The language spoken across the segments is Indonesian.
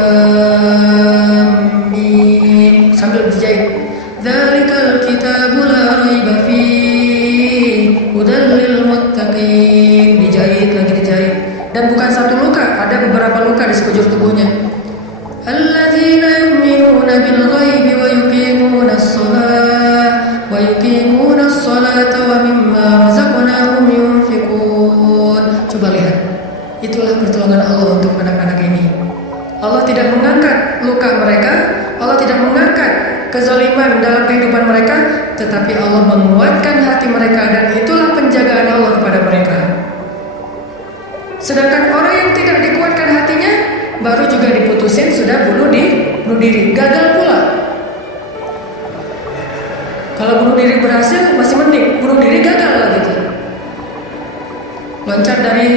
lam mim sambil dijahit. Dzalikal kitabu la raiba fihi hudal lil muttaqin. Dijahit lagi dijahit. Dan bukan satu luka, ada beberapa luka di sekujur tubuhnya. Alladzina yu'minuna bil ghaibi wa yuqimuna as-salata wa mimma razaqnahum yunfiqun. Coba lihat. Itulah pertolongan Allah untuk anak-anak ini. Allah tidak mengangkat luka mereka, Allah tidak mengangkat kezaliman dalam kehidupan mereka, tetapi Allah menguatkan hati mereka, dan itulah penjagaan Allah kepada mereka. Sedangkan orang yang tidak dikuatkan hatinya, baru juga diputusin sudah bunuh diri, gagal pula. Kalau bunuh diri berhasil masih mending, bunuh diri gagal lah gitu. Loncat dari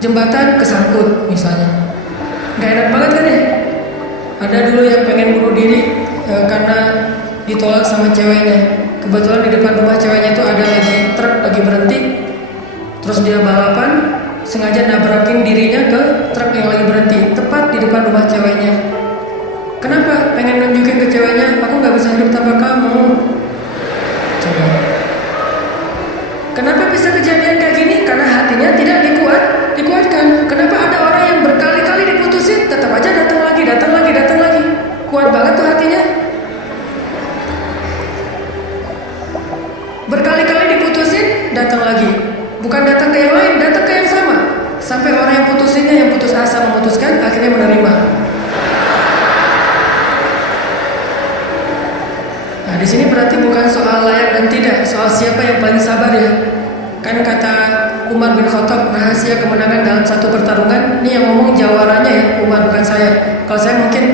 jembatan kesangkut misalnya, nggak enak banget kan ya? Ada dulu yang pengen bunuh diri karena ditolak sama ceweknya. Kebetulan di depan rumah ceweknya itu ada lagi truk lagi berhenti, terus dia balapan, sengaja nabrakin dirinya ke truk yang lagi berhenti tepat di depan rumah ceweknya. Kenapa? Pengen nunjukin ke ceweknya, aku nggak bisa hidup tanpa kamu. Coba. Kenapa bisa kejadian kayak gini? Karena hatinya tidak dikuatkan. Kenapa ada orang yang berkali-kali diputusin, tetap aja datang lagi. Kuat banget tuh hatinya. Berkali-kali diputusin, datang lagi. Bukan datang ke yang lain, datang ke yang sama. Sampai orang yang putusinnya, yang putus asa memutuskan, akhirnya menerima. Nah, di sini berarti bukan soal layak dan tidak, soal siapa yang paling sabar ya. Kan kata Umar bin Khattab, rahasia kemenangan dalam satu pertarungan. Ini yang ngomong jawarannya ya, Umar, bukan saya. Kalau saya mungkin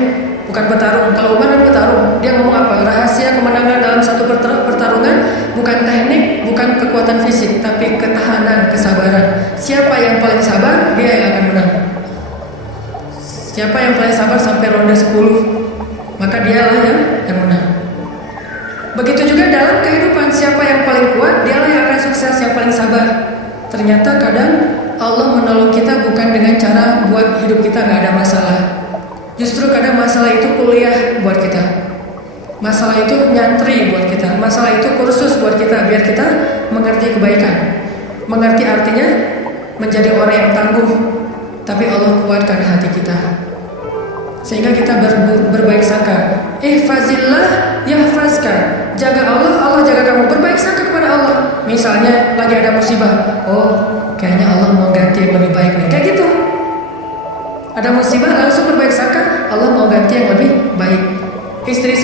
bukan petarung. Kalau Umar kan petarung. Dia ngomong apa? Rahasia kemenangan dalam satu pertarungan bukan teknik, bukan kekuatan fisik, tapi ketahanan, kesabaran. Siapa yang paling sabar, dia yang akan menang. Siapa yang paling sabar sampai ronde 10, maka dialah yang menang. Begitu juga dalam kehidupan, siapa yang paling kuat, dialah yang akan sukses, yang paling sabar. Ternyata kadang Allah menolong kita bukan dengan cara buat hidup kita gak ada masalah. Justru kadang masalah itu kuliah buat kita, masalah itu nyantri buat kita, masalah itu kursus buat kita, biar kita mengerti kebaikan, mengerti artinya menjadi orang yang tangguh. Tapi Allah kuatkan hati kita sehingga kita berbaik sangka. Ihfazillah yahfazka. Jaga Allah, Allah jaga kamu. Berbaik sangka kepada Allah. Misalnya lagi ada musibah, oh kayaknya Allah mau ganti yang lebih baik nih, kayak gitu. Ada musibah langsung berbaik sangka, Allah mau ganti yang lebih baik. Istri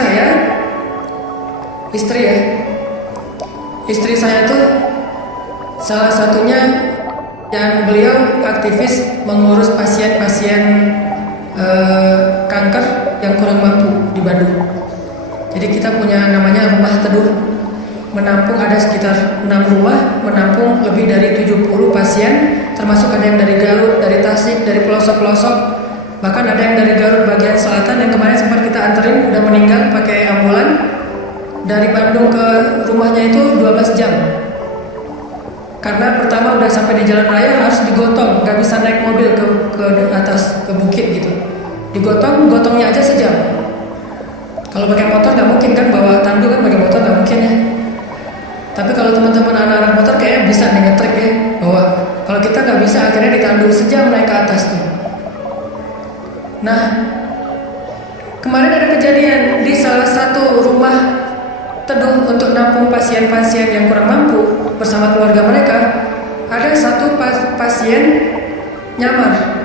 saya tuh salah satunya yang beliau aktivis mengurus pasien-pasien kanker yang kurang mampu di Bandung. Jadi kita punya namanya Rumah Teduh, menampung ada sekitar 6 rumah, menampung lebih dari 70 pasien, termasuk ada yang dari Garut, dari Tasik, dari pelosok-pelosok, bahkan ada yang dari Garut bagian selatan yang kemarin sempat kita anterin, udah meninggal pakai ambulan. Dari Bandung ke rumahnya itu 12 jam. Karena pertama udah sampai di jalan raya harus digotong, nggak bisa naik mobil ke atas, ke bukit gitu. Gotongnya aja sejam. Kalau pakai motor nggak mungkin kan, bawa tandu kan, pakai motor nggak mungkin ya. Tapi kalau teman-teman anak-anak motor kayaknya bisa nih nge-trek ya, bawa. Kalau kita nggak bisa, akhirnya ditandu sejam naik ke atas tuh. Nah, kemarin ada kejadian di salah satu rumah teduh untuk nampung pasien-pasien yang kurang mampu bersama keluarga mereka. Ada satu pasien nyamar.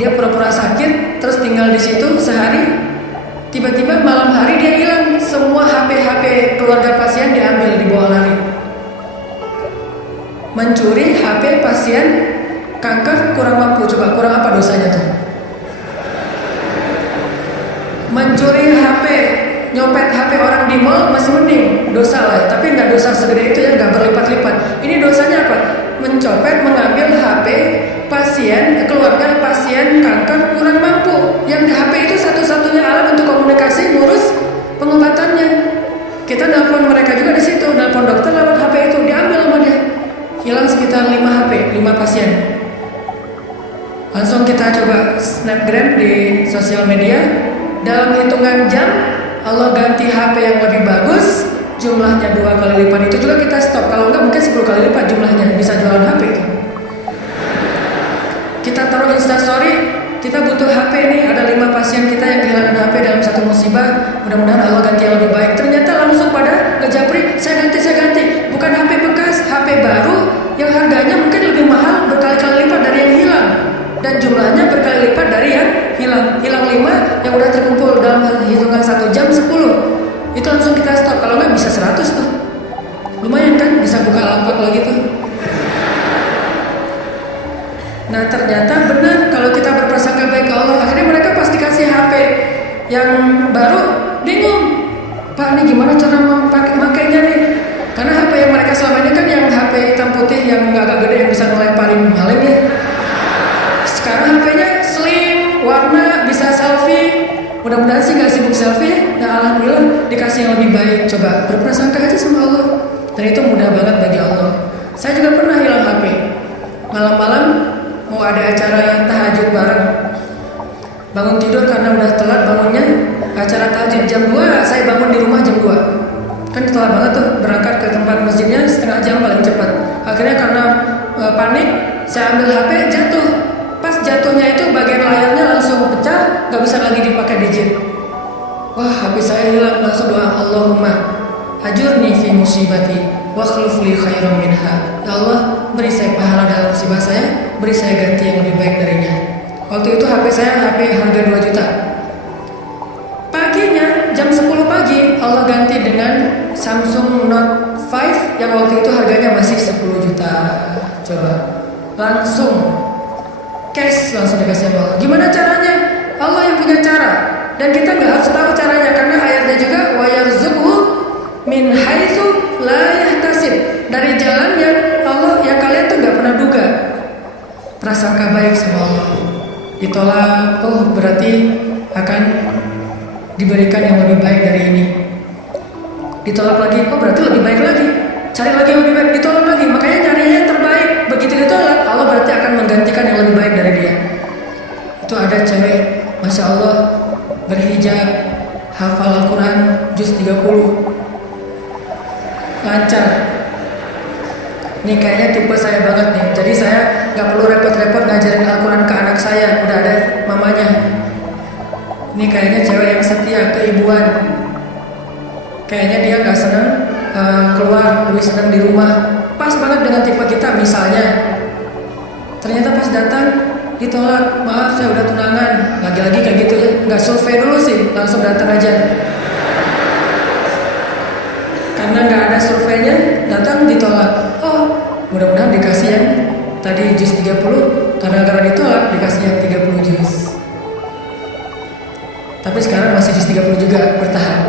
Dia pura-pura sakit, terus tinggal di situ sehari. Tiba-tiba malam hari dia hilang. Semua HP keluarga pasien diambil, dibawa lari. Mencuri HP pasien kanker kurang mampu. Coba kurang apa dosanya tuh? Mencuri HP, nyopet HP orang di mall masih mending, dosa lah. Tapi nggak dosa segede itu ya, nggak berlipat-lipat. Ini dosanya apa? Mencopet, mengambil HP pasien, keluarga pasien kanker kurang mampu. Yang di HP itu satu-satunya alat untuk komunikasi, ngurus pengobatannya. Kita nelpon mereka juga di situ, nelpon dokter lewat HP itu, diambil sama dia. Hilang sekitar 5 HP, 5 pasien. Langsung Langsung kita coba snapgram di sosial media. Dalam hitungan jam Allah ganti HP yang lebih bagus, jumlahnya 2 kali lipat. Itu juga kita stop. Kalau enggak mungkin 10 kali lipat jumlahnya. Bisa jualan HP itu. Kita taruh instastory, kita butuh HP nih. Ada 5 pasien kita yang kehilangan HP dalam satu musibah. Mudah-mudahan Allah ganti yang lebih baik. Ternyata langsung pada ngejapri, saya ganti. Bukan HP bekas, HP baru yang harganya mungkin lebih mahal berkali-kali lipat dari yang hilang. Dan jumlahnya berkali lipat dari yang hilang. Hilang 5, yang udah terkumpul dalam hitungan 1 jam 10. Itu langsung kita stop. Kalau nggak bisa 100 tuh. Lumayan kan, bisa buka lapak lagi tuh. Nah ternyata benar kalau kita berprasangka baik ke Allah, akhirnya mereka pas dikasih HP yang baru bingung, Pak ini gimana cara makainya nih? Karena HP yang mereka selama ini kan yang HP hitam putih yang agak gede yang bisa ngelemparin maling ya. Sekarang HP-nya slim, warna, bisa selfie. Mudah-mudahan sih nggak sibuk selfie ya. Alhamdulillah dikasih yang lebih baik. Coba berprasangka aja sama Allah. Dan itu mudah banget bagi Allah. Saya juga pernah hilang HP. Malam-malam mau ada acara tahajud bareng. Bangun tidur karena udah telat bangunnya. Acara tahajud jam 2, saya bangun di rumah jam 2. Kan telat banget tuh, berangkat ke tempat masjidnya setengah jam paling cepat. Akhirnya karena panik, saya ambil HP, jatuh. Pas jatuhnya itu bagian layarnya langsung pecah, gak bisa lagi dipakai digit. Wah, HP saya hilang. Langsung doa, Allahumma ajurni fi musibati wa akhlif li khairan minha. Ya Allah, beri saya pahala dalam musibah saya, beri saya ganti yang lebih baik darinya. Waktu itu HP saya HP harga 2 juta. Paginya jam 10 pagi Allah ganti dengan Samsung Note 5 yang waktu itu harganya masih 10 juta. Coba langsung cash langsung dikasih Allah. Gimana caranya? Allah yang punya cara. Dan kita nggak harus tahu caranya karena ayatnya juga wa yarzuqhu min haitsu la yahtasib. Dari jalan yang Allah yang kalian tuh nggak pernah duga. Prasangka baik sama Allah. Ditolak, oh berarti akan diberikan yang lebih baik dari ini. Ditolak lagi, oh berarti lebih baik lagi. Cari lagi yang lebih baik, ditolak lagi. Makanya nyarinya yang terbaik. Begitu ditolak, Allah berarti akan menggantikan yang lebih baik dari dia. Itu ada cewek, Masya Allah, berhijab, hafal Al-Quran, juz 30. Lancar. Ini kayaknya tipe saya banget nih. Jadi saya gak perlu repot-repot ngajarin Al-Quran ke anak saya. Udah ada mamanya. Ini kayaknya cewek yang setia, keibuan. Kayaknya dia gak senang keluar, lebih senang di rumah. Pas banget dengan tipe kita misalnya. Ternyata pas datang ditolak, maaf saya udah tunangan. Lagi-lagi kayak gitu ya, gak survei dulu sih, langsung datang aja. Karena gak ada surveinya, datang ditolak. Oh, mudah-mudahan dikasih yang tadi juz 30. Karena ditolak dikasih yang 30 juz. Tapi sekarang masih juz 30 juga, bertahan.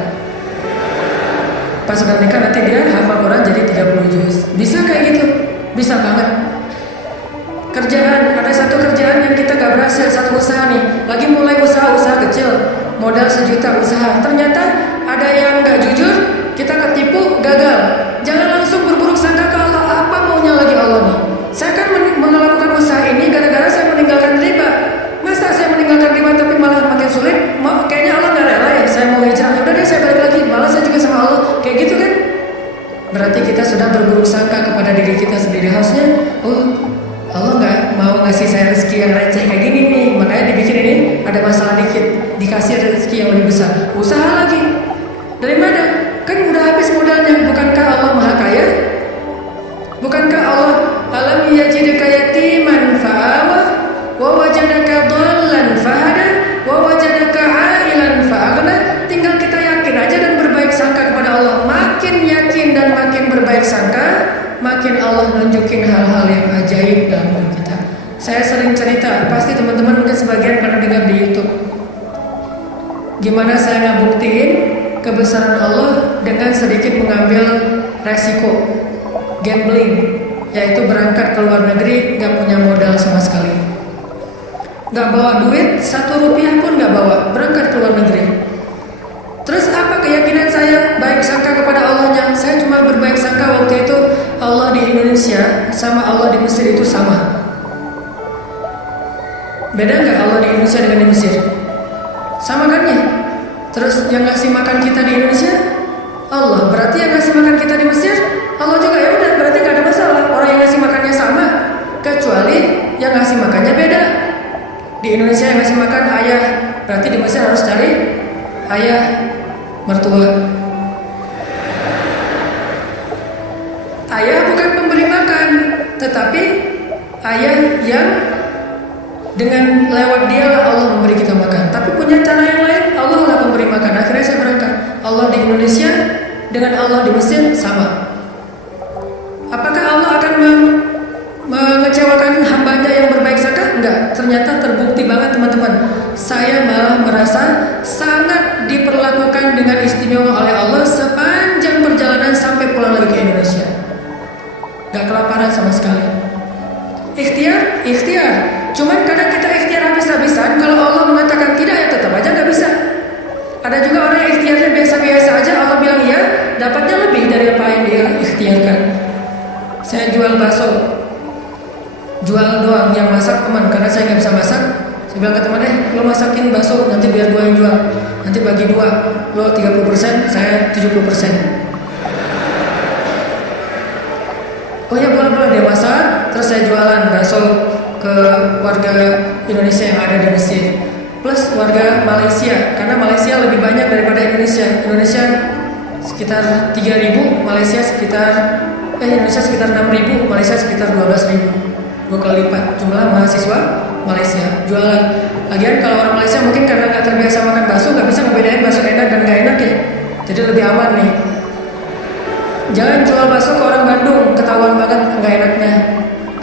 Pas sudah nikah nanti dia hafal Quran jadi 30 juz. Bisa kayak gitu? Bisa banget. Kerjaan, ada satu kerjaan yang kita gak berhasil, satu usaha nih. Lagi mulai usaha kecil, modal 1 juta usaha. Ternyata ada yang gak jujur, kita ketipu, gagal. Jangan langsung berburuk sangka ke Allah. Apa maunya lagi Allah nih? Saya kan melakukan usaha ini gara-gara saya meninggalkan riba. Masa saya meninggalkan riba tapi malah makin sulit? Kayaknya Allah gak rela ya. Saya mau hijrah, udah deh saya balik lagi. Malah saya juga sama Allah. Kayak gitu kan? Berarti kita sudah berburuk sangka kepada diri kita sendiri. Harusnya, oh Allah gak mau ngasih saya rezeki yang receh kayak gini nih. Makanya dibikin ini ada masalah dikit, dikasih rezeki yang lebih besar. Usaha lagi. Dari mana? Kan udah habis modalnya. Bukankah Allah maha kaya? Bukankah Allah alam yajidka yatiman fa'awa wa wajadaka dhallan fahada wa wajadaka ailan fa'aghna? Tinggal kita yakin aja dan berbaik sangka kepada Allah. Makin yakin dan makin berbaik sangka, makin Allah nunjukin hal-hal yang ajaib dalam hidup kita. Saya sering cerita, pasti teman-teman mungkin sebagian pernah dengar di YouTube. Gimana saya ngebuktiin kebesaran Allah dengan sedikit mengambil resiko gambling, yaitu berangkat ke luar negeri gak punya modal sama sekali, gak bawa duit 1 rupiah pun gak bawa, berangkat ke luar negeri. Terus apa keyakinan saya? Baik sangka kepada Allahnya. Saya cuma berbaik sangka waktu itu Allah di Indonesia sama Allah di Mesir itu sama. Beda nggak Allah di Indonesia dengan di Mesir? Sama kan ya? Terus yang ngasih makan kita di Indonesia Allah, berarti yang ngasih makan kita di Mesir Allah juga, ya udah berarti nggak ada masalah. Orang yang ngasih makannya sama, kecuali yang ngasih makannya beda. Di Indonesia yang ngasih makan ayah, berarti di Mesir harus cari ayah mertua. Ayah bukan pemberi makan, tetapi ayah yang dengan lewat dialah Allah memberi kita makan. Tapi punya cara yang lain, Allah lah pemberi makan. Akhirnya saya berangkat. Allah di Indonesia dengan Allah di Mesir sama. Apakah Allah akan mengecewakan hambanya yang berbaik sangka? Enggak. Ternyata terbukti banget teman-teman. Saya malah merasa sangat diperlakukan dengan istimewa oleh Allah sepanjang perjalanan sampai pulang lagi ke Indonesia. Gak kelaparan sama sekali. Ikhtiar. Cuman kadang kita ikhtiar habis-habisan. Kalau Allah mengatakan tidak, ya tetap aja gak bisa. Ada juga orang yang ikhtiarnya biasa-biasa aja, Allah bilang iya, dapatnya lebih dari apa yang dia ikhtiarkan. Saya jual bakso, jual doang, yang masak teman, karena saya nggak bisa masak. Saya bilang ke teman, lo masakin bakso, nanti biar gue yang jual. Nanti bagi dua, lo 30%, saya 70%. Oh ya boleh dia masak, terus saya jualan bakso ke warga Indonesia yang ada di Mesir, plus warga Malaysia, karena Malaysia lebih banyak daripada Indonesia. Indonesia sekitar 3.000, Malaysia sekitar 6.000, Malaysia sekitar 12.000, 2 kali lipat jumlah mahasiswa Malaysia. Jualan. Lagian kalau orang Malaysia mungkin karena nggak terbiasa makan bakso, nggak bisa ngebedain bakso enak dan nggak enak ya, jadi lebih aman nih. Jangan jual bakso ke orang Bandung, ketahuan banget nggak enaknya.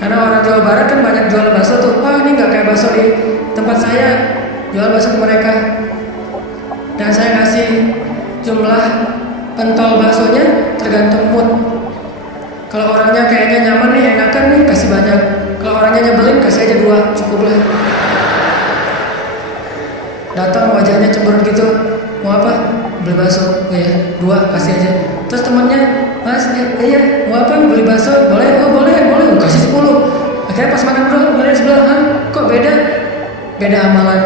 Karena orang Jawa Barat kan banyak jual bakso tuh. Wah ini nggak kayak bakso di tempat saya, jual bakso ke mereka. Dan saya kasih jumlah pentol baksonya tergantung mood. Kalau orangnya kayaknya nyaman nih, enakan nih, kasih banyak. Kalau orangnya nyebelin, kasih aja 2, cukup lah. Datang wajahnya cemberut gitu, mau apa? Beli bakso. Oh ya, 2 kasih aja. Terus temannya, Mas, iya, mau apa? Beli bakso? Boleh, oh boleh, kasih 10. Akhirnya pas makan bro, beli sebelah, kok beda? Beda amalan.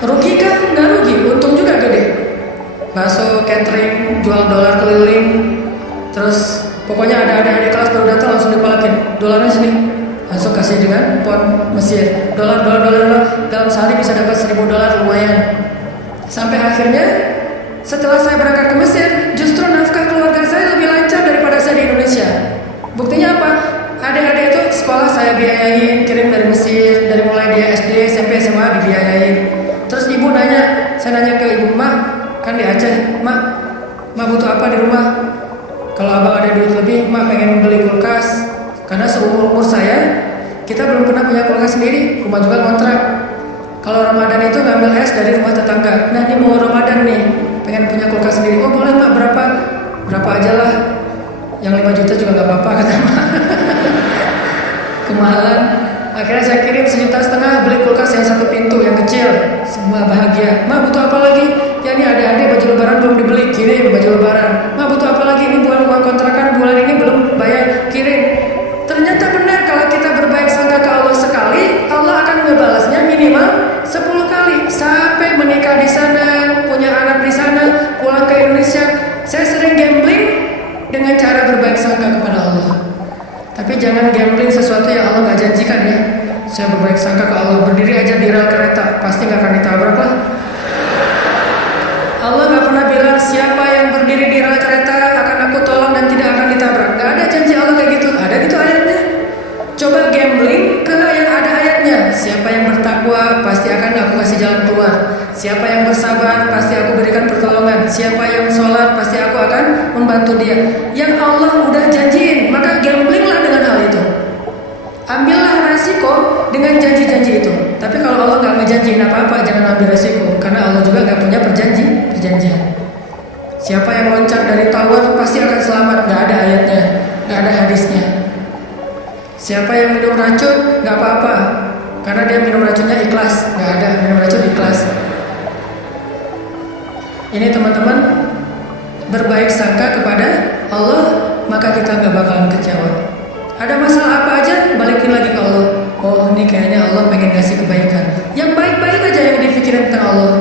Rugi kan? Nggak rugi, untung juga gede. Bakso, catering, jual dolar keliling, terus pokoknya ada adik kelas baru datang langsung dipalakin, dolarnya sini, langsung kasih dengan pon Mesir, dolar, dalam sehari bisa dapat $1.000 lumayan. Sampai akhirnya setelah saya berangkat ke Mesir, justru nafkah keluarga saya lebih lancar daripada saya di Indonesia. Buktinya apa? Adik-adik itu sekolah saya biayain, kirim dari Mesir, dari mulai dia SD, SMP, SMA dibiayain. Terus ibu nanya, saya nanya ke ibu, Mak, kan di Aceh, Mak butuh apa di rumah? Kalau abang ada duit lebih, Mak pengen beli kulkas. Karena seumur saya, kita belum pernah punya kulkas sendiri, rumah juga kontrak. Kalau Ramadan itu ngambil es dari rumah tetangga. Nah ini mau Ramadan nih, pengen punya kulkas sendiri. Oh boleh Mak, berapa aja lah. Yang 5 juta juga gak apa-apa kata Mak. Kemahalan. Akhirnya saya kirim 1,5 juta beli kulkas yang 1 pintu, yang kecil. Semua bahagia. Mak butuh apa lagi? Ya ini adik-adik baju lebaran belum dibeli, kirim baju lebaran. Mak butuh apa lagi? Ini bulan uang kontrakan bulan ini belum bayar, kirim. Ternyata benar kalau kita berbaik sangka ke Allah sekali, Allah akan membalasnya minimal 10 kali. Sampai menikah di sana, punya anak di sana, pulang ke Indonesia. Saya sering gambling dengan cara berbaik sangka kepada Allah. Tapi jangan gambling sesuatu yang Allah nggak janjikan ya. Saya berbaik sangka ke Allah, berdiri aja di rel kereta, pasti nggak akan ditabrak lah. Allah nggak pernah bilang siapa yang berdiri di rel kereta akan aku tolong dan tidak akan ditabrak. Nggak ada janji Allah kayak gitu. Ada gitu ayatnya. Coba gambling ke yang ada ayatnya. Siapa yang bertakwa pasti akan aku kasih jalan keluar. Siapa yang bersabar pasti aku berikan pertolongan. Siapa yang sholat pasti aku akan membantu dia. Yang Allah udah janjiin, maka gamblinglah dengan hal itu. Ambillah resiko dengan janji-janji itu. Tapi kalau Allah nggak ngejanjiin apa-apa, jangan ambil resiko, karena Allah juga nggak punya perjanjian. Siapa yang loncat dari tower pasti akan selamat, nggak ada ayatnya, nggak ada hadisnya. Siapa yang minum racun nggak apa-apa, karena dia minum racunnya ikhlas, nggak ada minum racun ikhlas. Ini teman-teman, berbaik sangka kepada Allah, maka kita nggak bakalan kecewa. Ada masalah apa aja, ngasih kebaikan. Yang baik-baik aja yang dipikirin tentang Allah.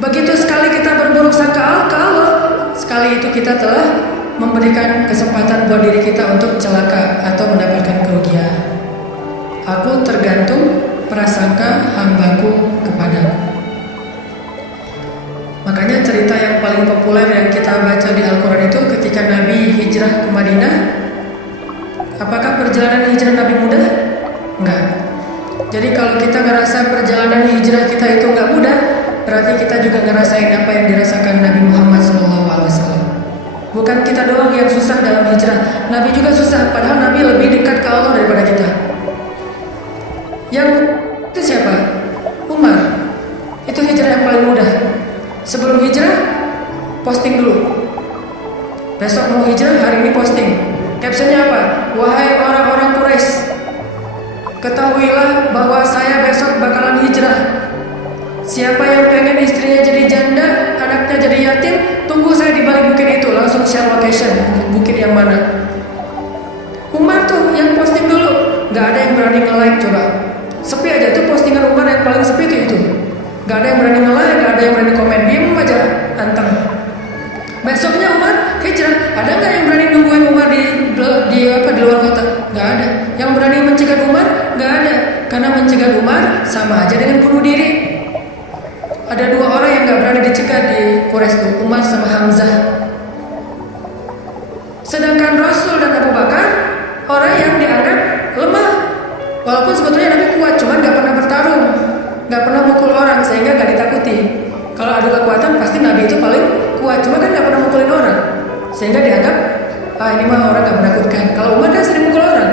Begitu sekali kita berburuk sangka ke Allah, sekali itu kita telah memberikan kesempatan buat diri kita untuk celaka atau mendapatkan kerugian. Aku tergantung prasangka hambaku kepadaku. Makanya cerita yang paling populer yang kita baca di Al-Quran itu ketika Nabi hijrah ke Madinah. Apakah perjalanan hijrah Nabi mudah? Enggak. Jadi kalau kita ngerasa perjalanan hijrah kita itu enggak mudah, berarti kita juga ngerasain apa yang dirasakan Nabi Muhammad SAW. Bukan kita doang yang susah dalam hijrah, Nabi juga susah. Padahal Nabi lebih dekat ke Allah daripada kita. Yang itu siapa? Umar. Itu hijrah yang paling mudah. Sebelum hijrah, posting dulu. Besok mau hijrah, hari ini posting. Captionnya apa? Wahai orang-orang Quraisy, ketahuilah bahwa saya besok bakalan hijrah. Siapa yang pengen istrinya jadi janda, anaknya jadi yatim, tunggu saya di balik bukit itu. Langsung share location, bukit yang mana. Umar tuh yang posting dulu. Gak ada yang berani nge-like coba. Sepi aja tuh postingan Umar yang paling sepi itu. Gak ada yang berani nge-like, gak ada yang berani komen. Diem aja, anteng. Besoknya Umar hijrah. Ada nggak yang berani nungguin Umar di luar kota? Gak ada. Yang berani mencegat Umar? Gak ada. Karena mencegat Umar sama aja dengan bunuh diri. Ada dua orang yang gak berani dicegat di Quraisy tuh, Umar sama Hamzah. Sedangkan Rasul dan Abu Bakar orang yang dianggap lemah. Walaupun sebetulnya Nabi kuat, cuman gak pernah bertarung, gak pernah mukul orang sehingga gak ditakuti. Kalau adu kekuatan pasti Nabi itu paling kuat, cuma kan gak pernah mukulin orang, sehingga dianggap ini mah orang gak menakutkan. Kalau Umar kan sering mukul orang,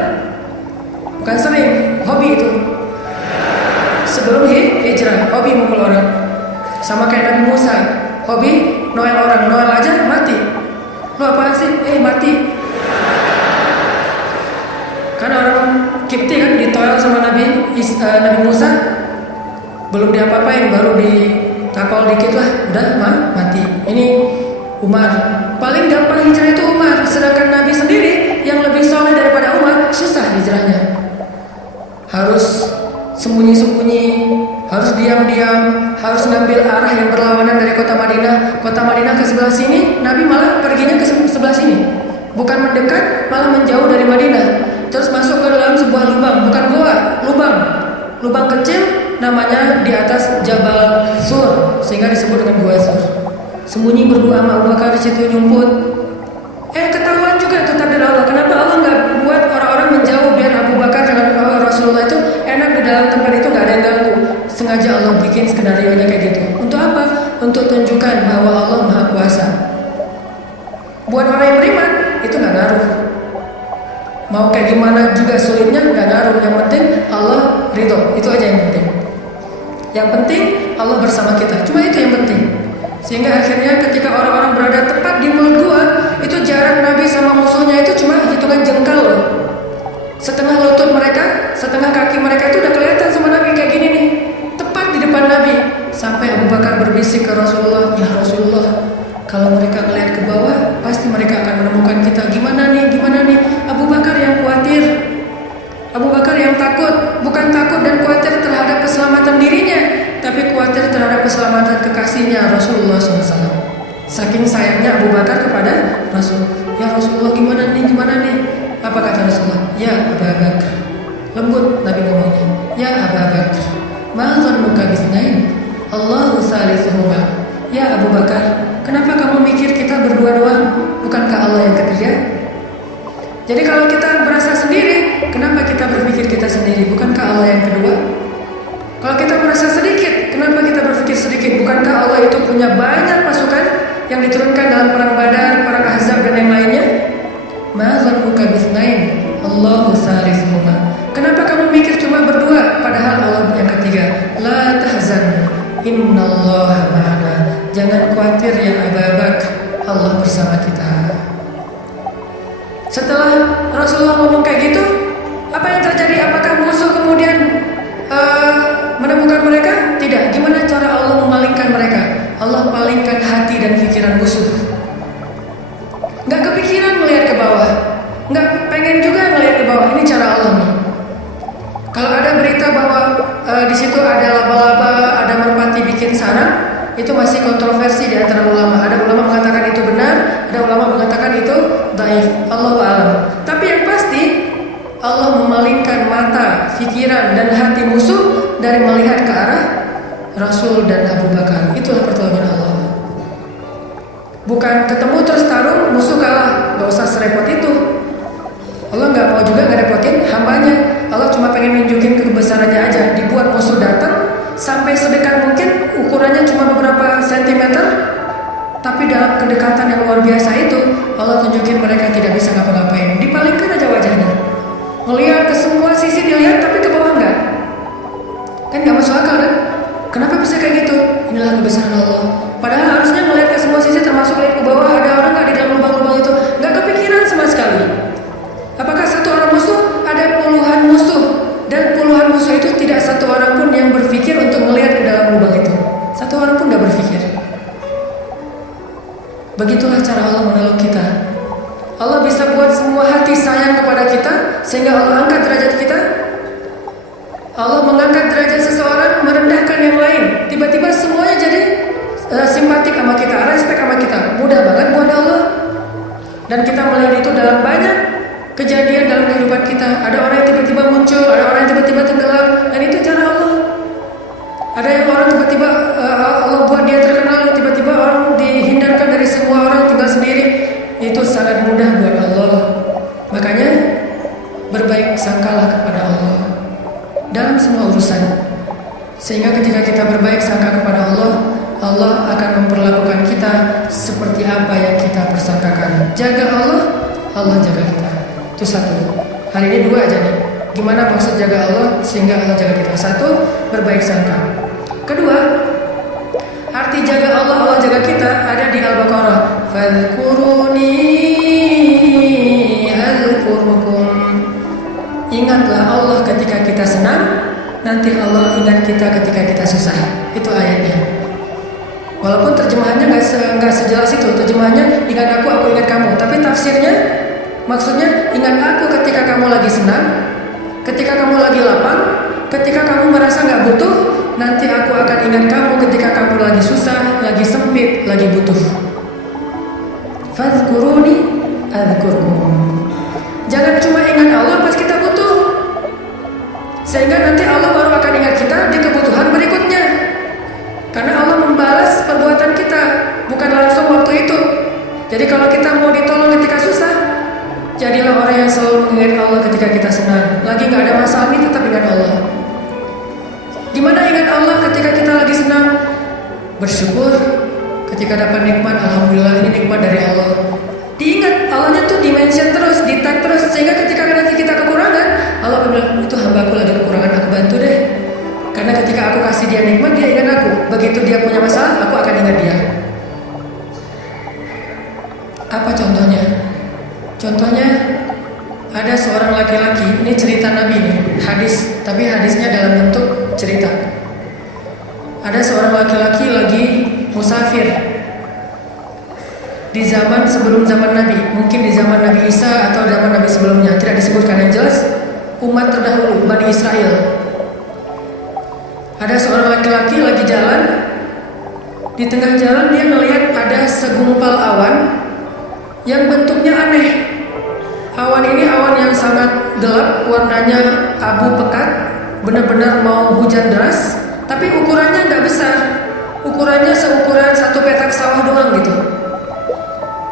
bukan sering, hobi itu. Sebelum hijrah, hobi mukul orang. Sama kayak Nabi Musa, hobi noel orang, noel aja mati. Lo apaan sih? Mati. Kan orang Kipti kan ditoel sama Nabi Musa, belum diapa-apain, baru ditakol dikit lah, udah mati. Ini Umar, paling gampang hijrah itu Umar. Sedangkan Nabi sendiri yang lebih soleh daripada Umar, susah hijrahnya. Harus sembunyi-sembunyi, harus diam-diam, harus ngambil arah yang berlawanan dari kota Madinah. Kota Madinah ke sebelah sini, Nabi malah perginya ke sebelah sini. Bukan mendekat, malah menjauh dari Madinah. Terus masuk ke dalam sebuah lubang, bukan goa, lubang kecil, namanya di atas Jabal Sur, sehingga disebut dengan Gua Sur. Sembunyi berdua sama Abu Bakar di situ nyumput. Ketahuan juga tuh takdir Allah. Kenapa Allah nggak buat orang-orang menjauh biar Abu Bakar dengan Rasulullah itu enak di dalam tempat itu, nggak ada yang ganggu. Sengaja Allah bikin skenario-nya kayak gitu. Untuk apa? Untuk tunjukkan bahwa Allah Maha Kuasa. Buat orang yang beriman itu nggak ngaruh. Mau kayak gimana juga sulitnya nggak ngaruh. Yang penting Allah ridho, itu aja yang penting. Yang penting Allah bersama kita. Cuma itu yang penting. Sehingga akhirnya ketika orang-orang berada tepat di mulut gua, itu jarak Nabi sama musuhnya itu cuma hitungan jengkal loh. Setengah lutut mereka, setengah kaki mereka itu udah kelihatan sama Nabi kayak gini nih. Tepat di depan Nabi. Sampai Abu Bakar berbisik ke Rasulullah, "Ya Rasulullah, kalau mereka ngelihat ke bawah, pasti mereka akan menemukan kita. Gimana nih? Abu Bakar yang khawatir. Abu Bakar yang takut. Bukan takut dan khawatir terhadap keselamatan dirinya, tapi khawatir terhadap keselamatan kekasihnya Rasulullah SAW. Saking sayangnya Abu Bakar kepada Rasul. "Ya Rasulullah, gimana nih? Apa kata Rasulullah? "Ya Abu Bakar." Lembut Nabi ngomongnya. "Ya Abu Bakar, ma dhannuka bisnain? Allahu salisuhuma." Ya Abu Bakar, kenapa kamu mikir kita berdua doang? Bukankah Allah yang ketiga? Jadi kalau kita merasa sendiri, kenapa kita berpikir kita sendiri? Bukankah Allah yang kedua? Kalau kita merasa sedikit, kenapa kita berpikir sedikit? Bukankah Allah itu punya banyak pasukan yang diturunkan dalam perang Badar, perang Ahzab dan yang lainnya? Ma dhannuka bisnain? Allahu salisuhuma. Kenapa kamu mikir cuma berdua padahal Allah yang ketiga? La tahzan, innallaha ma'ana. Jangan khawatir ya Abu Bakar, Allah bersama kita. Setelah Rasulullah ngomong kayak gitu, apa yang terjadi? Apakah musuh kemudian menemukan mereka? Tidak. Gimana cara Allah memalingkan mereka? Allah palingkan hati dan pikiran musuh. Nggak kepikiran melihat ke bawah, nggak pengen juga melihat ke bawah. Ini cara Allah nih. Kalau ada berita bahwa di situ ada laba-laba, ada merpati bikin sarang, itu masih kontroversi di antara ulama. Ada ulama mengatakan itu benar, ada ulama mengatakan itu dhaif. Allahu a'lam. Tapi yang pasti Allah memalingkan mata, pikiran dan hati musuh dari melihat ke arah Rasul dan Abu Bakar. Itulah pertolongan Allah. Bukan ketemu terus tarung, musuh kalah, gak usah serepot itu. Allah gak mau juga ngerepotin hambanya. Allah cuma pengen nunjukin kebesarannya aja. Dibuat musuh datang sampai sedekat mungkin, ukurannya cuma beberapa sentimeter, tapi dalam kedekatan yang luar biasa itu Allah tunjukin mereka tidak bisa ngapa-ngapain. Dipalingkan aja wajahnya, ngelihat ke semua sisi dilihat, tapi ke bawah enggak. Kan gak masuk akal kan? Kenapa bisa kayak gitu? Inilah kebesaran Allah. Padahal harusnya melihat ke semua sisi, termasuk lihat ke bawah ada orang nggak di dalam lubang-lubang itu. Nggak kepikiran sama sekali. Apakah satu orang musuh? Ada puluhan musuh, dan puluhan musuh itu tidak satu orang pun yang berpikir untuk melihat ke dalam lubang itu. Satu orang pun nggak berpikir. Begitulah cara Allah menolong kita. Allah bisa buat semua hati sayang kepada kita sehingga Allah angkat derajat kita. Allah mengangkat derajat seseorang, merendahkan yang lain. Tiba-tiba semuanya jadi simpatik sama kita, respect sama kita. Mudah banget buat Allah. Dan kita melihat itu dalam banyak kejadian dalam kehidupan kita. Ada orang yang tiba-tiba muncul, ada orang yang tiba-tiba tenggelam, dan itu cara Allah. Ada yang orang tiba-tiba Allah buat dia terkenal, tiba-tiba orang dihindarkan dari semua orang, tinggal sendiri. Itu sangat mudah buat Allah. Makanya berbaik sangkalah kepada Allah dalam semua urusan, sehingga ketika kita berbaik sangka kepada Allah, Allah akan memperlakukan kita seperti apa yang kita persangkakan. Jaga Allah, Allah jaga kita. Itu satu. Hari ini dua aja nih. Gimana maksud jaga Allah sehingga Allah jaga kita? Satu, berbaik sangka. Kedua, arti jaga Allah, Allah jaga kita ada di Al-Baqarah. Fadhkuruni azkurkum. Ingatlah Allah ketika kita senang, nanti Allah ingat kita ketika kita susah. Itu ayatnya. Walaupun terjemahannya nggak sejelas itu. Terjemahannya ingat aku ingat kamu. Tapi tafsirnya maksudnya ingat aku ketika kamu lagi senang, ketika kamu lagi lapang, ketika kamu merasa nggak butuh. Nanti aku akan ingat kamu ketika kamu lagi susah, lagi sempit, lagi butuh. Fadhkuruni adzkurkum. Jangan cuma ingat Allah pas kita butuh, sehingga nanti Allah baru akan ingat kita di kebutuhan berikutnya. Karena Allah membalas perbuatan kita, bukan langsung waktu itu. Jadi kalau kita mau ditolong ketika susah, jadilah orang yang selalu mengingat Allah ketika kita senang. Lagi gak ada masalah ini, tetap ingat Allah. Gimana ingat Allah ketika kita lagi senang? Bersyukur ketika dapat nikmat, alhamdulillah ini nikmat dari Allah. Diingat Allahnya tuh dimention terus, di-tag terus, sehingga ketika nanti kita kekurangan, Allah akan bilang, itu hambaku lagi kekurangan, aku bantu deh. Karena ketika aku kasih dia nikmat, dia ingat aku. Begitu dia punya masalah, aku akan ingat dia. Apa contohnya? Contohnya ada seorang laki-laki, ini cerita Nabi nih, hadis, tapi hadisnya dalam bentuk cerita. Ada seorang laki-laki lagi musafir di zaman sebelum zaman Nabi, mungkin di zaman Nabi Isa atau zaman Nabi sebelumnya, tidak disebutkan. Yang jelas umat terdahulu, Bani Israel. Ada seorang laki-laki lagi jalan, di tengah jalan dia melihat ada segumpal awan yang bentuknya aneh. Awan ini awan yang sangat gelap, warnanya abu pekat, benar-benar mau hujan deras, tapi ukurannya nggak besar, ukurannya seukuran satu petak sawah doang gitu.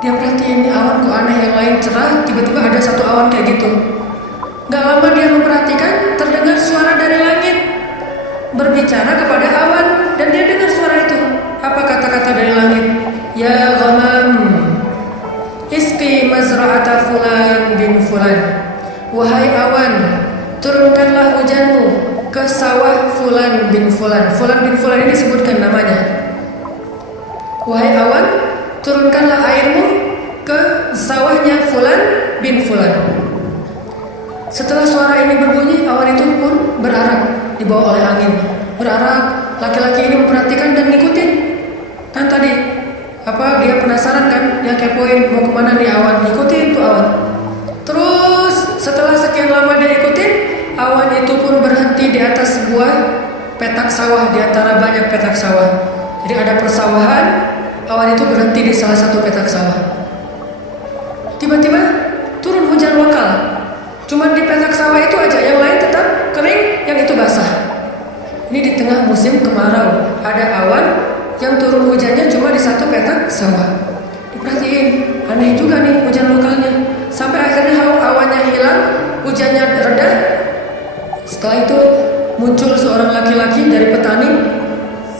Dia perhatiin ini awan kok aneh, yang lain cerah, tiba-tiba ada satu awan kayak gitu. Gak lama dia memperhatikan, terdengar suara dari langit berbicara kepada awan, dan dia dengar suara itu. Apa kata-kata dari langit? Ya ghamam, isqi mazra'ata fulan bin fulan. Wahai awan, turunkanlah hujanmu ke sawah fulan bin fulan. Fulan bin fulan ini disebutkan namanya. Wahai awan, turunkanlah airmu ke sawahnya fulan bin fulan. Setelah suara ini berbunyi, awan itu pun berarak, dibawa oleh angin. Berarak, laki-laki ini memperhatikan dan ngikutin. Kan tadi dia penasaran kan, dia kepoin mau kemana nih awan, ikutin tuh awan. Terus setelah sekian lama dia ikutin, awan itu pun berhenti di atas sebuah petak sawah di antara banyak petak sawah. Jadi ada persawahan, awan itu berhenti di salah satu petak sawah. Tiba-tiba turun hujan lokal. Cuman di petak sawah itu aja, yang lain tetap kering, yang itu basah. Ini di tengah musim kemarau, ada awan yang turun hujannya cuma di satu petak sawah. Diperhatiin, aneh juga nih hujan lokalnya. Sampai akhirnya awannya hilang, hujannya reda. Setelah itu muncul seorang laki-laki dari petani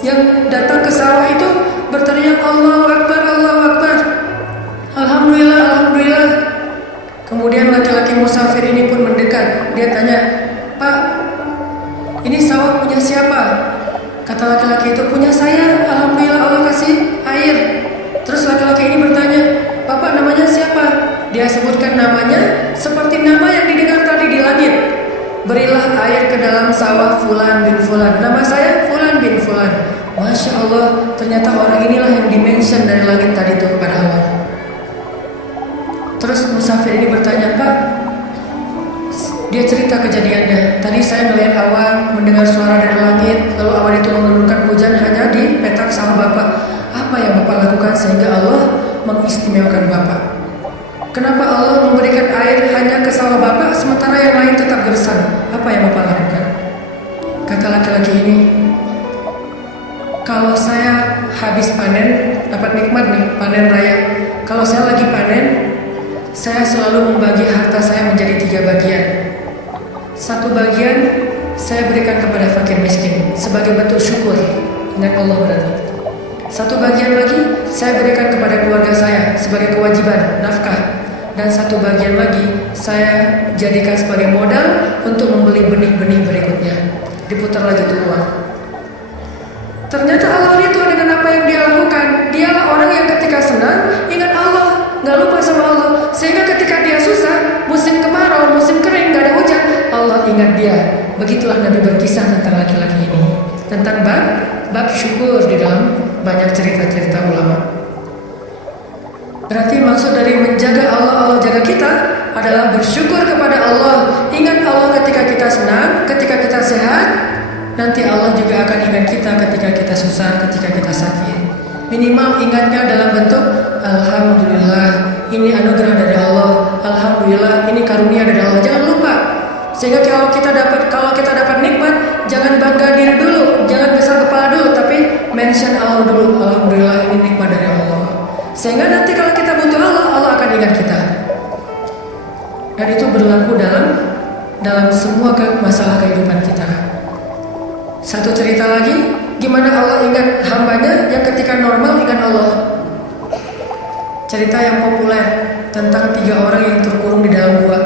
yang datang ke sawah itu berteriak, Allahu Akbar, Allahu Akbar, Alhamdulillah, Alhamdulillah. Kemudian laki-laki musafir ini pun mendekat. Dia tanya, Pak, ini sawah punya siapa? Kata laki-laki itu, punya saya, Alhamdulillah Allah kasih air. Terus laki-laki ini bertanya, Bapak namanya siapa? Dia sebutkan namanya seperti nama yang didengar tadi di langit. Berilah air ke dalam sawah Fulan bin Fulan. Nama saya Fulan bin Fulan. Masya Allah, ternyata orang inilah yang dimention dari langit tadi itu kepada Allah. Terus musafir ini bertanya, Pak, dia cerita kejadiannya. Tadi saya melihat awan, mendengar suara dari langit, lalu awan itu menurunkan hujan hanya di petak sawah Bapak. Apa yang Bapak lakukan sehingga Allah mengistimewakan Bapak? Kenapa Allah memberikan air hanya ke sawah Bapak sementara yang lain tetap gersang? Apa yang Bapak lakukan? Kata laki-laki ini, kalau saya habis panen, dapat nikmat nih, panen raya. Kalau saya lagi panen, saya selalu membagi harta saya menjadi 3 bagian. 1 bagian saya berikan kepada fakir miskin sebagai bentuk syukur, ingat Allah berarti. 1 bagian lagi saya berikan kepada keluarga saya sebagai kewajiban, nafkah. Dan 1 bagian lagi saya jadikan sebagai modal untuk membeli benih-benih berikutnya. Diputar lagi tuh uang. Ternyata Allah itu dengan apa yang dia lakukan. Dialah orang yang ketika senang ingat Allah, nggak lupa sama Allah. Sehingga ketika dia susah, musim kemarau, musim kering, nggak ada hujan, Allah ingat dia. Begitulah Nabi berkisah tentang laki-laki ini, tentang bab syukur di dalam banyak cerita-cerita ulama. Berarti maksud dari menjaga Allah, Allah jaga kita adalah bersyukur kepada Allah. Ingat Allah ketika kita senang, ketika kita sehat. Nanti Allah juga akan ingat kita ketika kita susah, ketika kita sakit. Minimal ingatnya dalam bentuk Alhamdulillah, ini anugerah dari Allah. Alhamdulillah, ini karunia dari Allah. Jangan lupa. Sehingga kalau kita dapat nikmat, jangan bangga diri dulu, jangan besar kepala dulu, tapi mention Allah dulu. Alhamdulillah, ini nikmat dari Allah. Sehingga nanti kalau kita butuh Allah, Allah akan ingat kita. Dan itu berlaku dalam semua masalah kehidupan kita. Satu cerita lagi, gimana Allah ingat hambanya yang ketika normal ingat Allah. Cerita yang populer tentang 3 orang yang terkurung di dalam gua.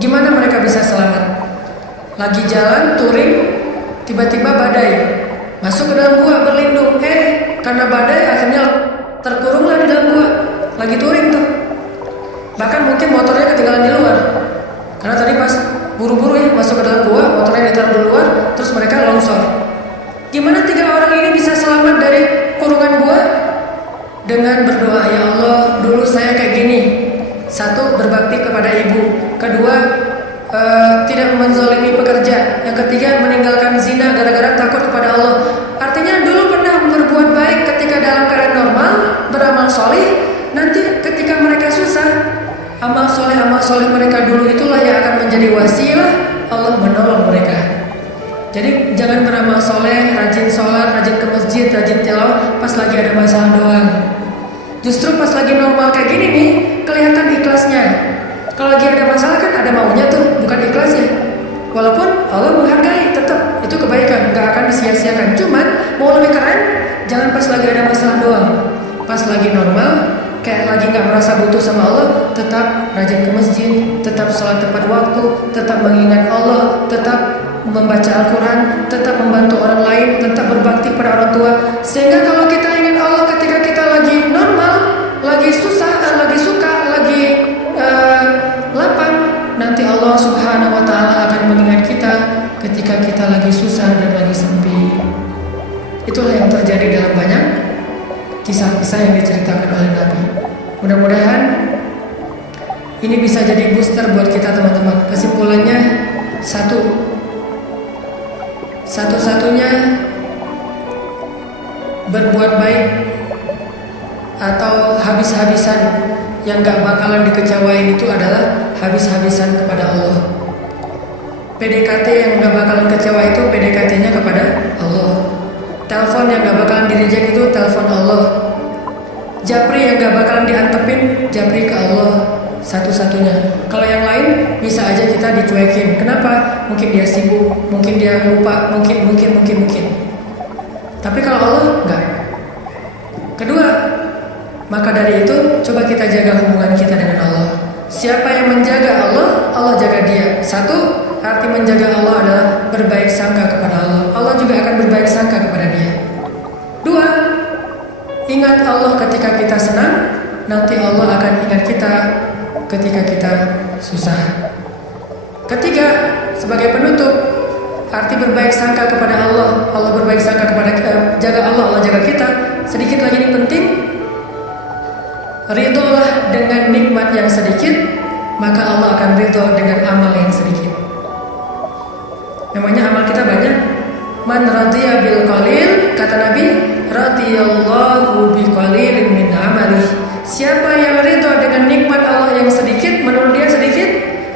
Gimana mereka bisa selamat? Lagi jalan touring, tiba-tiba badai masuk ke dalam gua berlindung. Karena badai akhirnya terkurunglah di dalam gua. Lagi touring tuh. Bahkan mungkin motornya ketinggalan di luar. Karena tadi pas buru-buru ya masuk ke dalam gua, motornya ditaruh di luar, terus mereka longsor. Gimana 3 orang ini bisa selamat dari kurungan gua? Dengan berdoa, ya Allah, dulu saya kayak gini. 1, berbakti kepada ibu. 2, tidak menzalimi pekerja. Yang 3, meninggalkan zina gara-gara takut kepada Allah. Artinya dulu pernah berbuat baik ketika dalam keadaan normal, beramal soleh. Nanti ketika mereka susah, amal soleh mereka dulu itulah yang akan menjadi wasilah Allah menolong mereka. Jadi jangan beramal soleh, rajin sholat, rajin ke masjid, rajin tilawah pas lagi ada masalah doang. Justru pas lagi normal kayak gini nih, kelihatan ikhlasnya. Kalau lagi ada masalah kan ada maunya tuh, bukan ikhlasnya. Walaupun Allah menghargai, tetap itu kebaikan, nggak akan disia-siakan. Cuman mau lebih keren, jangan pas lagi ada masalah doang. Pas lagi normal, kayak lagi nggak merasa butuh sama Allah, tetap rajin ke masjid, tetap sholat tepat waktu, tetap mengingat Allah, tetap membaca Al-Quran, tetap membantu orang lain, tetap berbakti pada orang tua. Sehingga kalau kita ingat Allah ketika kita lagi normal, lagi susah, lagi suka, lagi lapang, nanti Allah Subhanahu wa Ta'ala akan mengingat kita ketika kita lagi susah dan lagi sempit. Itulah yang terjadi dalam banyak kisah-kisah yang diceritakan oleh Nabi. Mudah-mudahan ini bisa jadi booster buat kita teman-teman. Kesimpulannya, 1, Satu-satunya berbuat baik atau habis-habisan yang gak bakalan dikecewain itu adalah habis-habisan kepada Allah. PDKT yang gak bakalan kecewa itu PDKT-nya kepada Allah. Telepon yang gak bakalan di-reject itu telepon Allah. Japri yang gak bakalan diantepin, japri ke Allah satu-satunya. Kalau yang lain bisa aja kita dicuekin. Kenapa? Mungkin dia sibuk, mungkin dia lupa, mungkin. Tapi kalau Allah enggak. Kedua, maka dari itu coba kita jaga hubungan kita dengan Allah. Siapa yang menjaga Allah, Allah jaga dia. Satu, arti menjaga Allah adalah berbaik sangka kepada Allah. Allah juga akan berbaik sangka kepada dia. Dua, ingat Allah ketika kita senang, nanti Allah akan ingat kita ketika kita susah. Ketiga, sebagai penutup, arti berbaik sangka kepada Allah, Allah berbaik sangka kepada kita, jaga Allah, Allah jaga kita. Sedikit lagi ini penting, ridholah dengan nikmat yang sedikit, maka Allah akan ridho dengan amal yang sedikit. Namanya amal kita banyak. Man radiya bil qalil, kata Nabi, radiyallahu bi qalilin min amalih. Siapa yang ridho dengan nikmat Allah yang sedikit, menurut dia sedikit,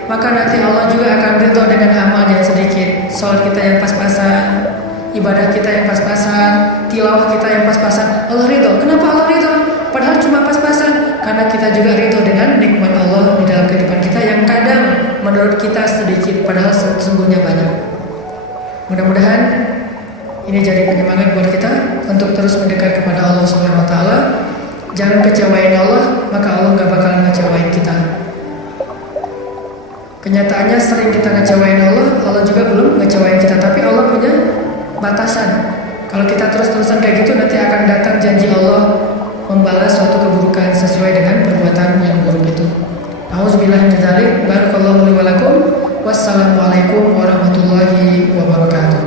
maka nanti Allah juga akan ridho dengan amal yang sedikit. Salat kita yang pas-pasan, ibadah kita yang pas-pasan, tilawah kita yang pas-pasan, Allah ridho. Kenapa Allah ridho? Padahal cuma pas-pasan. Karena kita juga ridho dengan nikmat Allah di dalam kehidupan kita yang kadang menurut kita sedikit, padahal sesungguhnya banyak. Mudah-mudahan ini jadi penyemangat buat kita untuk terus mendekat kepada Allah Subhanahu wa taala. Jangan kecewain Allah, maka Allah gak bakalan ngecewain kita. Kenyataannya sering kita ngecewain Allah, Allah juga belum ngecewain kita. Tapi Allah punya batasan. Kalau kita terus-terusan kayak gitu, nanti akan datang janji Allah membalas suatu keburukan sesuai dengan perbuatan yang buruk itu. Auzubillahi min dzalik. Barakallahu li wa lakum. Wassalamualaikum warahmatullahi wabarakatuh.